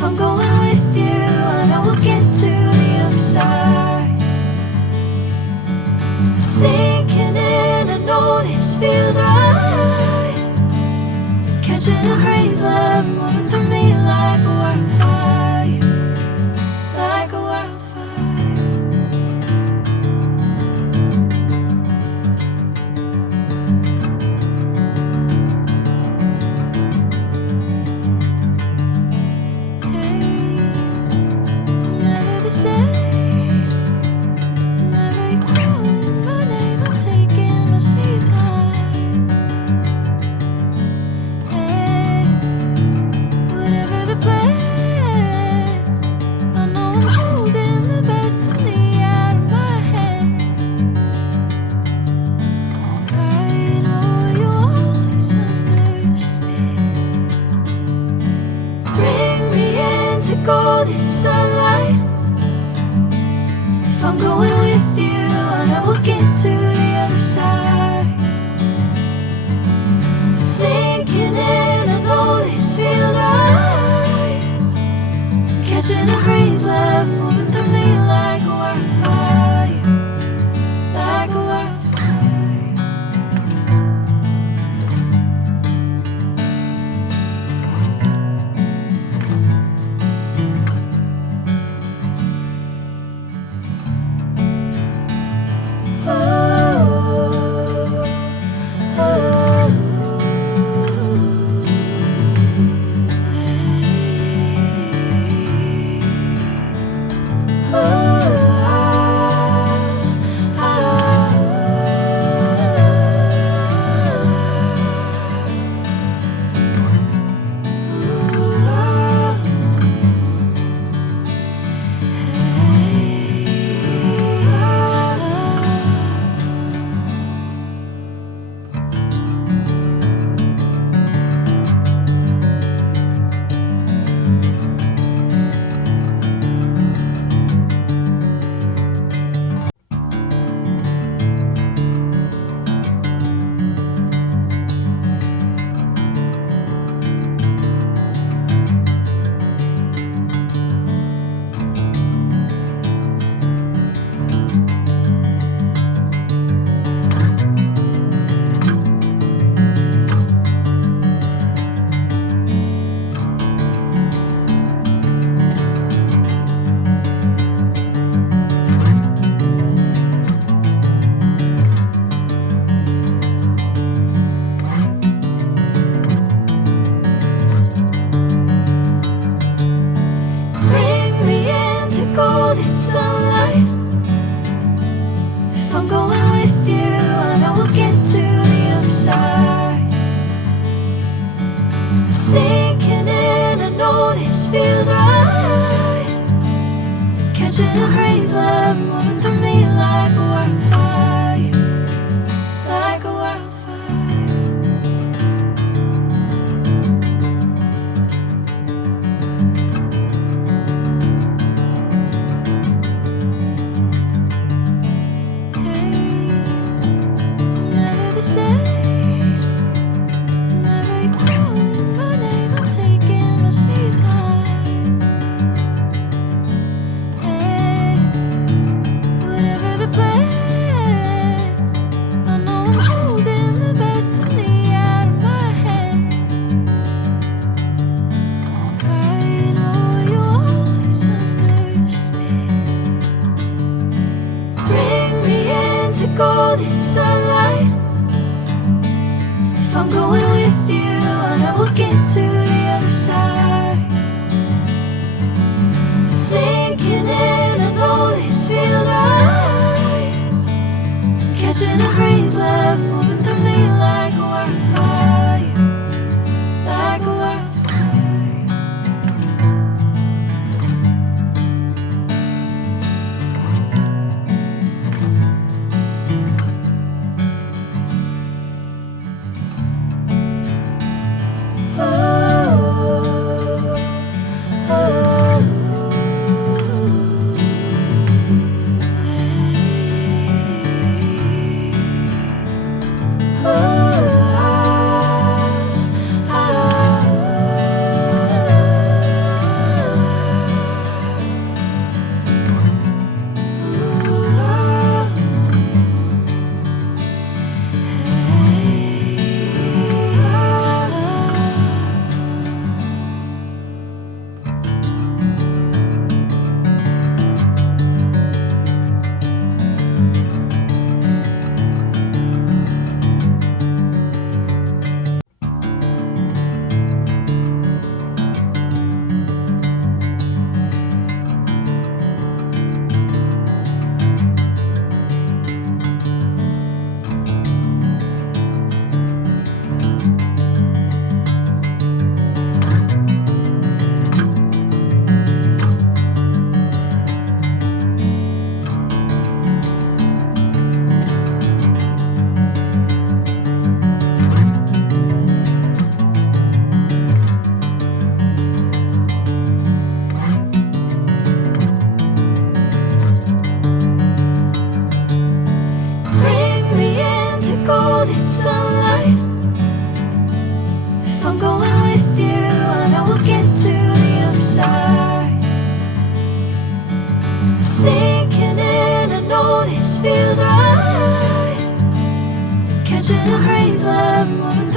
If I'm going with you, I know we'll get to the other side. Sinking in, I know this feels right. Catching a crazy love, moving through me like a wildfire, like a wildfire. Golden sunlight. If I'm going with you, I know we'll get to the other side. Sinking in, I know this feels right. Catching a crazy love, moving through me like a wildfire, like a wildfire. Catching a crazy love, moving through me like a wildfire, like a wildfire. Hey, I'm never the same. Whenever you're calling my name, I'm taking my sweet time. Golden sunlight. If I'm going with you, I know we'll get to the other side. Sinking in, I know this feels right. Catching a crazy love, moving through me like a wildfire, like a wildfire. Oh. Catching a breeze, love moving